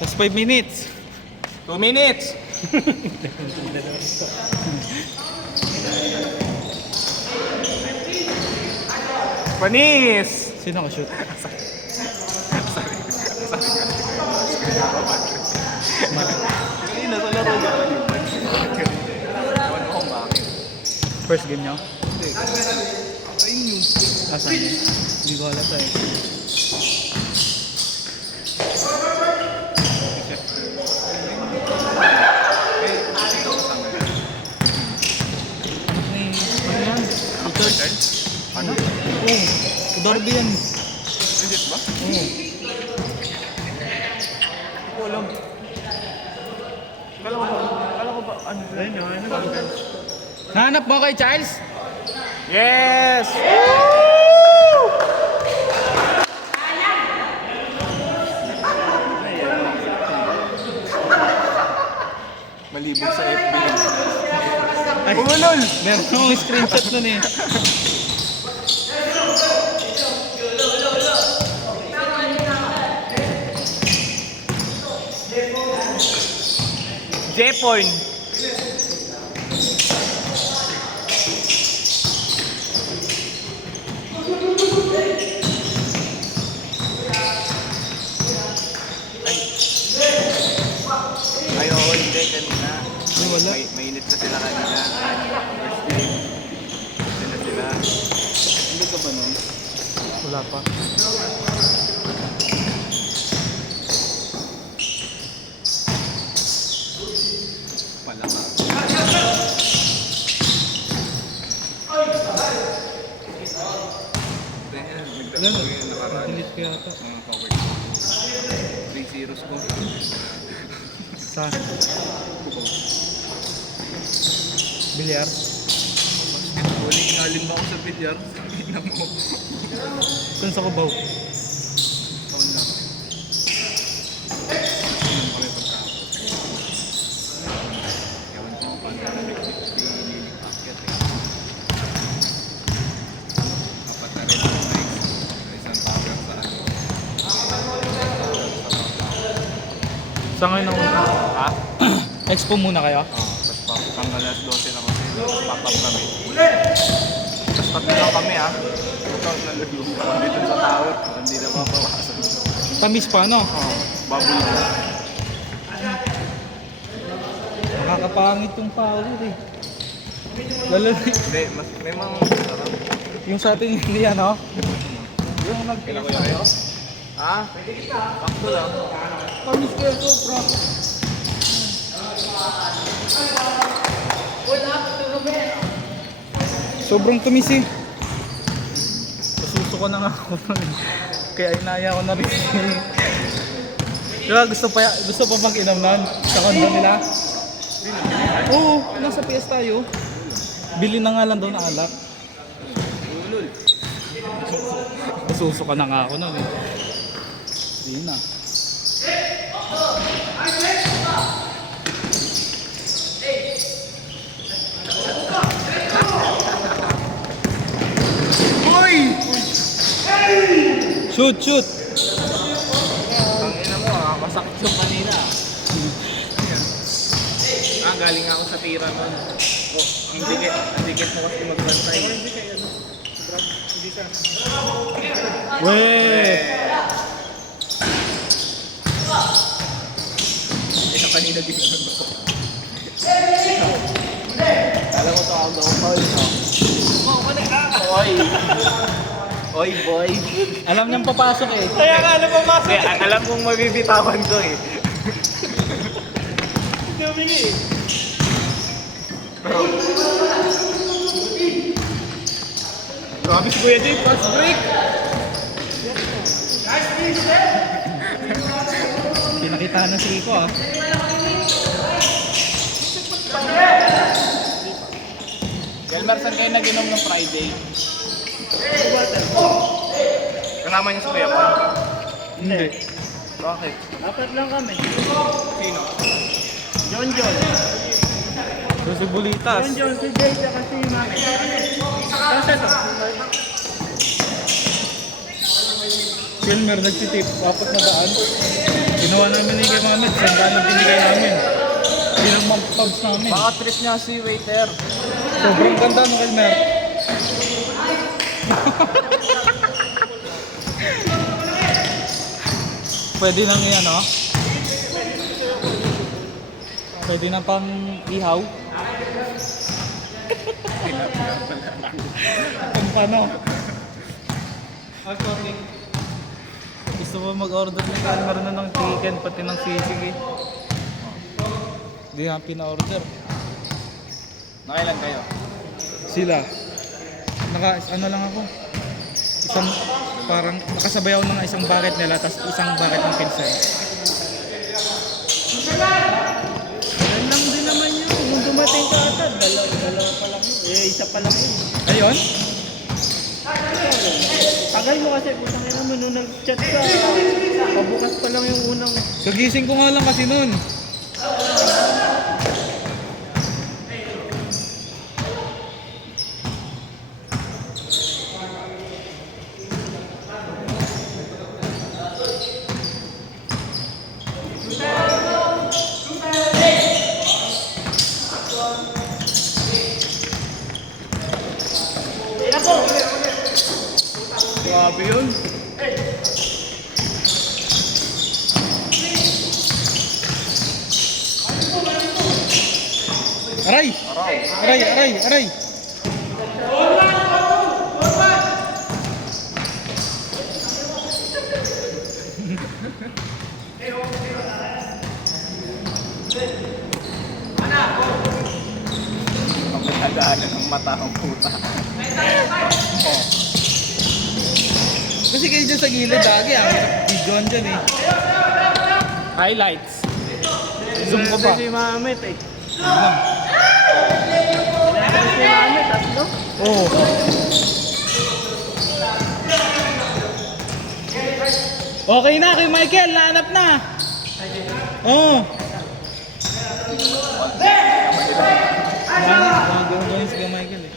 Last 5 minutes. 2 minutes. Panis! Sino ka shoot? Kanina sa laro ba? Ewan ko kung bakit. First game nyo? Hindi. Ayun yun. Asan yun? Hindi ko alam tayo. Ano yan? Richard? Ano? Oo. Darby yan. Legit ba? Oo. Hindi ko alam. Kala ko ba, ano ba? Ayun yun, ano ba? Nahanap mo kay Charles? Yes! Malibog sa FB. Ay, Umulol! meron akong screenshot nun eh. J-Point. Ay, oo, hindi, kanina. Ay, wala. Mainit na sila kanina. First game. Sila sila. Hindi ka ba nun? Wala pa. Pala ka. Wala na. Delete ko yata. Mga cover. 3-0 score. Saan? Bilyar? Basketballing, alin ba ako sa bilyar? Tingnan mo. Saan sa Cubao? Taon lang. Tingnan kami pagkakapot. Ewan ko kung paano nag-pick si Liling Packet eh. Apat na rin ang mics. Isang tower sa ano. Sa ngayon ako. Ha? Expo muna kayo? Tapos panggal alas 12 na kasi pop-up kami. Tapos tatlo lang kami ha. Ito na lulong. Dito sa tower. Hindi na mabawasan. Tamis pa, no? Bubble ka. Nakakapangit yung power eh. Lalo Hindi, mas may mga masarap. yung sa atin hindi ano? Yung Kailangan ko yun. Ha? Sakto lang. Tamis kaya sobra. Sobrang tamis eh. Nasuso ko na nga ako. Kaya inaya ko na rin. Diba gusto pa bang inom nun? Sa kondo nila? Oo, nasa PS tayo. Bili na nga lang daw na alak. Nasuso ka na nga ako nun eh. Hindi na. Uy! Shoot, shoot! Ang ina mo ha, masakit yung kanina. Galing ako sa tira nun. Oh, ang dikit mo kasi magbantay. Weh! Ito kanina din ako. Alam mo to, ako daw foul, no? Oy! Oy, boy! Alam niyang papasok eh. Kaya nga alam mo masok. Kaya alam kong mabibitawan ko eh. Hindi humingi eh. Grabe si Kuya Jay, fast break! Pinakita na si Iko ah. Gelmer, saan kayo nag-inom ng Friday? Kasama niyo si Kuya Juan? Hindi. Bakit? Apat lang kami. Sino? John John. So si Bulitas. John John, si Jay, saka si Mami. Tapos ito. Kilmer nagtitip. Apat na daan. Ginawa namin ni kay Mehmet, sandaan ang binigay namin. Bilang pubs namin. Baka trip niya si waiter. Sobrang ganda ng Elmer. Pwede nang yan, no? Pwede na pang ihaw. Kung paano? Gusto mo mag-order ni Elmer na ng chicken, pati ng sisig eh. Hindi nga pina-order. Nakailan kayo? Sila. Ano lang ako. Isang, parang nakasabay ako ng isang bucket nila, tapos isang bucket ng pinsan. Yan lang din naman yun. Kung dumating ka ata, dalawa pa lang yun. Isa pa lang yun. Ayun? Tagal mo kasi, putang ina mo, nung nag-chat ka, pabukas pa lang yung unang... Kagising ko nga lang kasi nun. Grabe yun. Aray! Aray, aray, aray! Ang pinagaanan ng mata ng puta. Kasi kayo dyan sa gilid lagi video dyan eh. Highlights. Zoom ko ba? Si Mamet eh. Zoom. Si Mamet, tatlo. Oo. Okay na kay Michael, nahanap na. Oo. Gawin si Michael eh.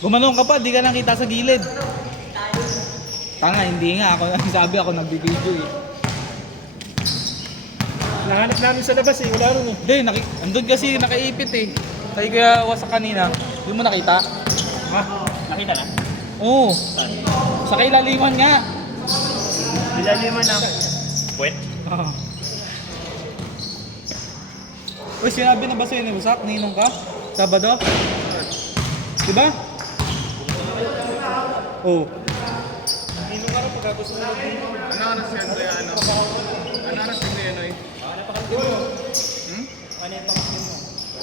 Gumanong ka pa, di ka lang kita sa gilid. Tanga, hindi nga. Ako sabi ako nagbibideo eh. Nahanap namin sa labas eh, wala rin eh. Hindi, andun kasi nakaipit eh. Kaya kaya wasak kanina. Hindi mo nakita? Ha? Nakita na? Oo. Sa kailaliman nga. Bilaliman na. Puwet? Ah. Uy, sinabi na ba sa'yo ni Busak? Ninong ka? Sabado? Diba? Oo. Ninong ka rin pagka gusto mo mag-ninong. Ano oras yan ba yan? Ano oras yan ba yan ay? Ano yung pangasin mo?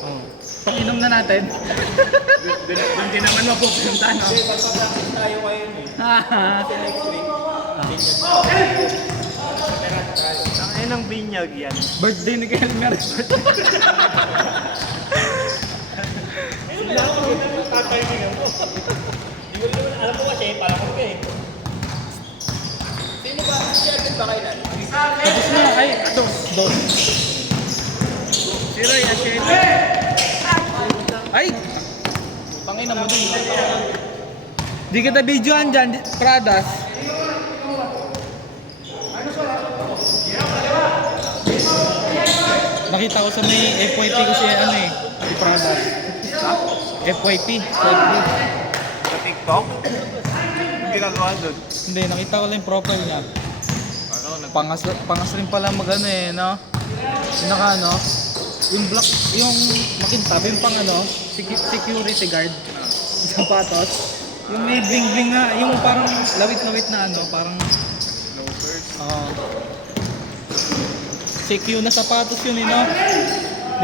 Oh. Pag-inom na natin. Doon din naman mapupunta, no? Kasi pagpa-practice tayo ngayon eh. Kasi next week, ang inang binyag yan. Birthday ni Kelmer. Sila ako rin ang tataymingan mo. Di ko naman alam mo kasi, parang ko eh. Sino ba? Si Alvin ba kailan? Tapos na. Ay, dos. Si Roy at Shelly. Ay! Pangina mo din. Di kita videoan dyan, Pradas. Nakita ko sa may FYP ko si ano eh, si Pradas. FYP, sa FB. Sa TikTok? Ang ginagawa doon? Hindi, nakita ko lang yung profile niya. Ano? Pangas rin pala mag ano eh, no? Yung naka ano, yung black, yung makintab, yung pang ano, security guard. Sapatos. Yung may bling-bling nga, yung parang lawit-lawit na ano, parang Loafers? CQ na sapatos yun eh, no?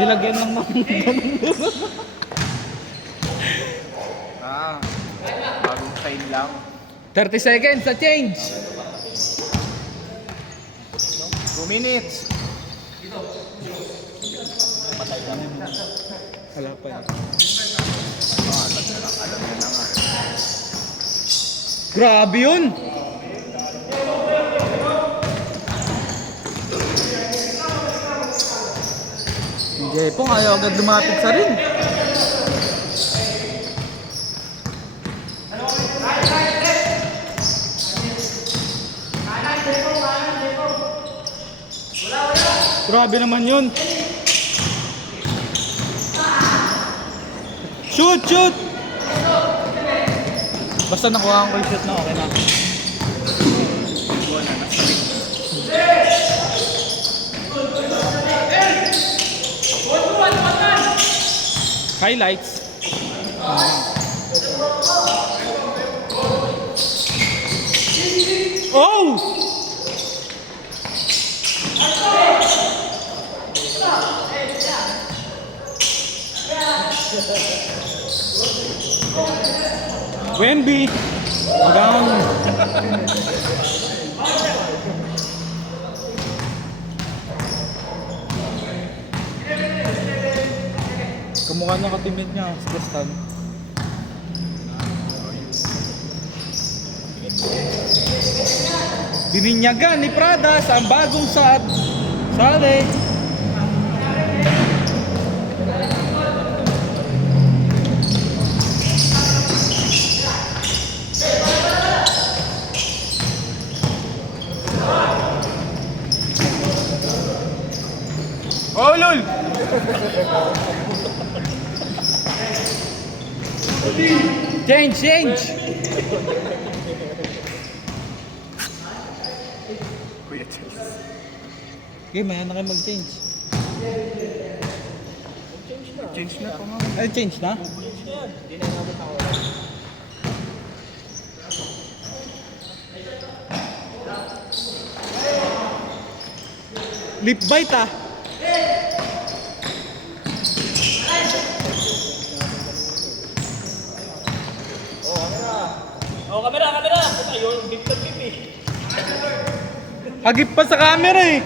Nilagyan lang ng Bagong sign lang. 30 seconds sa change! 2 minutes. Wala pa yun. Alam niya na nga. Grabe yun! Hindi po, ayaw agad lumapit sa rin. Grabe naman yun. Shoot, shoot! Basta nakuha ko yung shoot na okay na. Wala na sa ring. Highlights. Oh! Wemby. Magang. Kamukha ng katimid niya, si Tristan. Bininyagan ni Prada sa ang bagong sali. Oh, lol! Change, change! Kuya Chelsea. Okay, maya na kayo mag-change. Change na pa nga. Ay, change na? Lip bite ah! Oh, kamera! Puta, yung big top big eh. Hagip pa sa camera eh!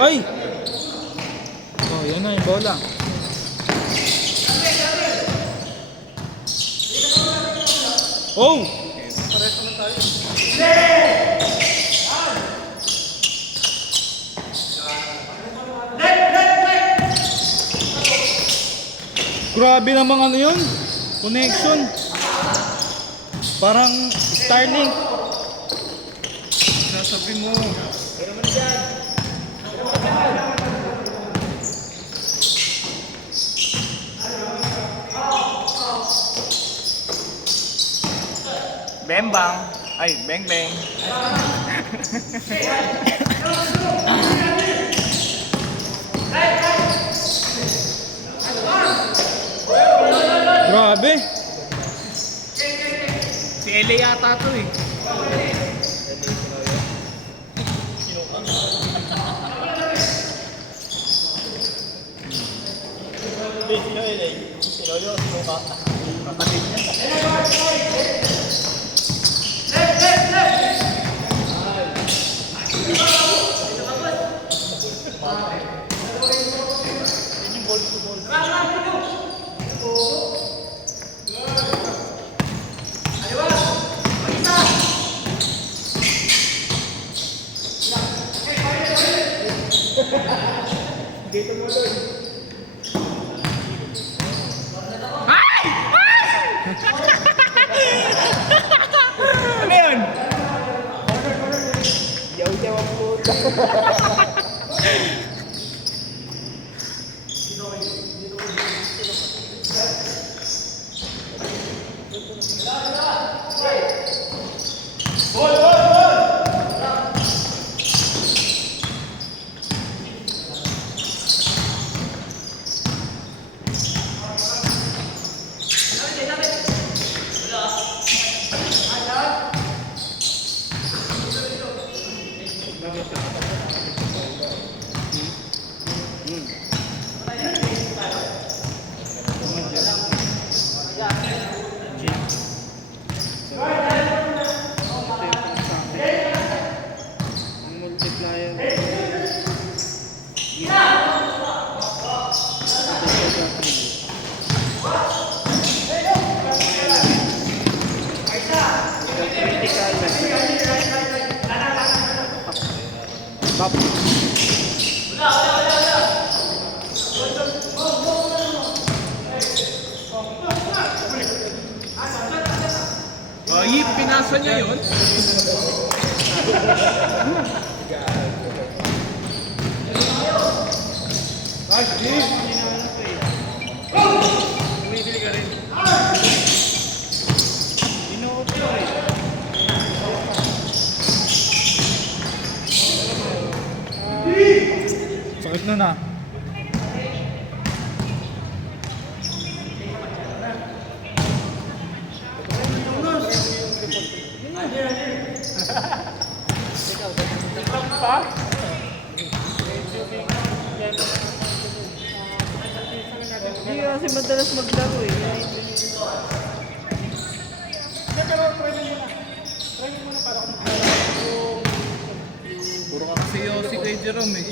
Ay! Oh, yan na yung bola. Oh! Grabe namang ano yun? Connection. Parang Starlink. Sinasabi mo. Bembang. Ay, beng beng. Grabe. Si Ele yata to eh. Kapatid niya. Ano yun? Yaw-yaw ang puta. Ay, pinasa niya yun. Ay, bumibili ka rin. Inuot ko eh. Sakit na na. Hindi kasi madalas maglaro eh. Puro ka kasi Yossi kay Jerome eh.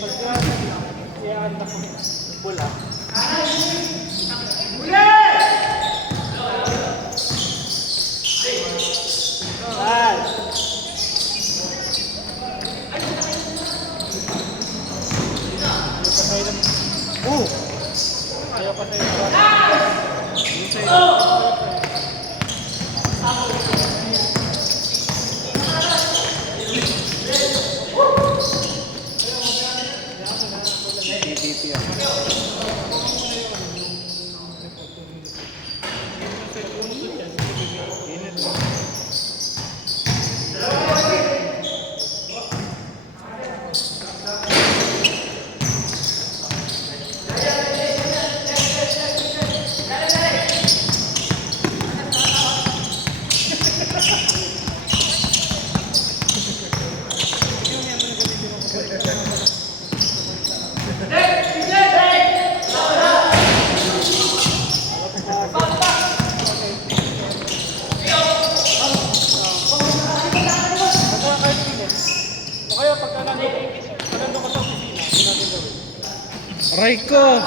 Aray ko!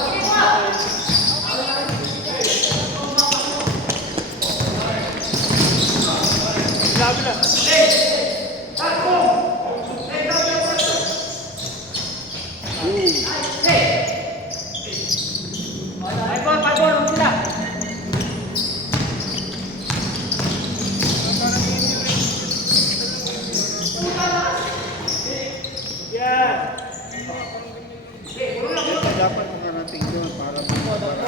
Dapat makarating doon para para.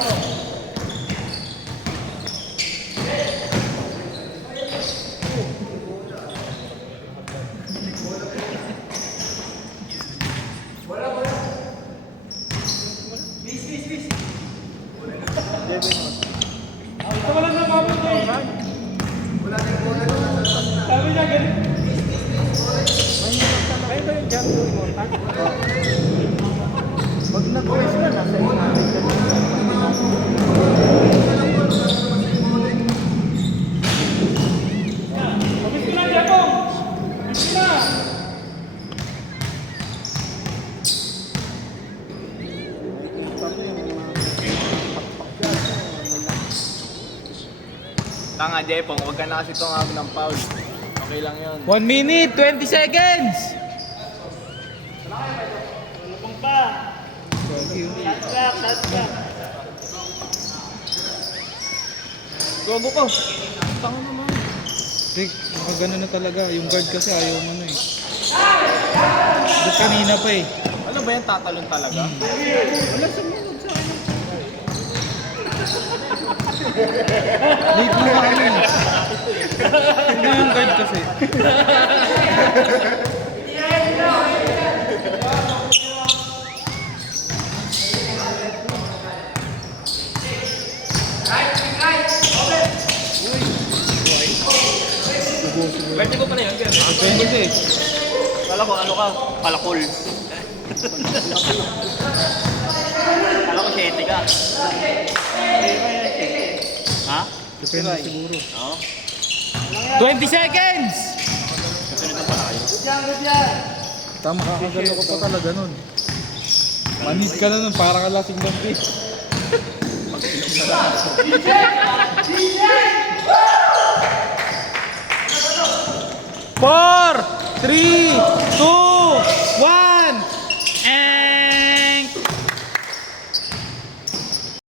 Sabi niya ganun. Ay ba yung jump doon mo? Pag nag-press ka, nasa ilalim ka na. Mabis ko na, Jepong! Mabis na! Tanga, Jepong. Huwag ka na kasi tumawag ng foul. Okay lang yun. 1 minute, 20 seconds! Lubang pa! Touch back! Gogo ko. Tanga naman. Rick, makagano na talaga. Yung guard kasi ayaw mo na eh. Ba't kanina pa eh. Ano ba yan? Tatalon talaga? Wala sumunod sa akin. Late na kami. Tingnan yung guard kasi. Pwede ko pala yun. Depende kasi. Kala ko ano ka? Palakol. Kala ko 7 ka. Ha? Depende siguro. Oo. 20 seconds! Kasunod na pala kayo. Tama, kakagalo ko pa talaga nun. Manis ka na nun, para ka lasing ng fish. Pag-inom na lang. Four, 3, 2,